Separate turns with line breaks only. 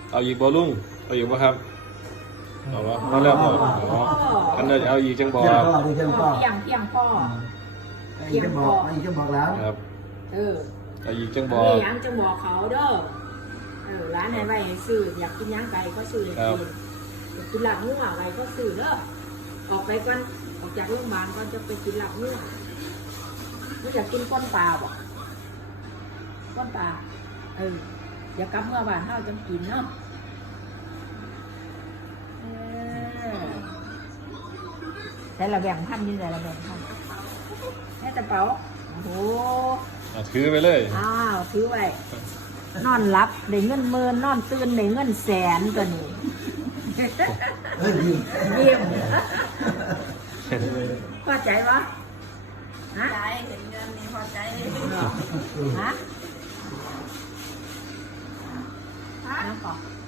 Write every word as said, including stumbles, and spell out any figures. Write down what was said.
เอาอีกบอลุงเอาอีกบ่ครับเอาวะมาแล้วบอกอ๋ออันนั้นเอาอีกจังบอ
เพียงพ่อดีเพียงพ่อ
เพียงเพียงพ่อ
อีกจะบอกอีกจะบอกแล้ว
ครับ
เออ
เอาอีกจังบอ
นี่ยังจะบอกเขาเด้อเออร้านไหนไว้ซื้ออยากกินย่างไก่ก็ซื้อเลยกินอยากกินหลับงูอะไรก็ซื้อเด้อออกไปก่อนออกจากโรงพยาบาลก่อนจะไปกินหลับงูไม่อยากกินก้นปลาบ่ก้นปลาเอออย่ากลับเมื่อวานเท่าจะกินเนาะเออแต่ละแบ่งพันนี่แต่ละแบ่งพันแม่ตะเป๋าโอ้โห
เอาถือไปเลย
อ้าวถือไว้นอนรับได้เงินหมื่นนอนตื่นได้เงินแสนตัวนี้
เฮ้ยยิ้ม
ยิ้มพอใจปะฮะ
ใจเห็นเงินนี่พอใจ
ฮะฮะก่อน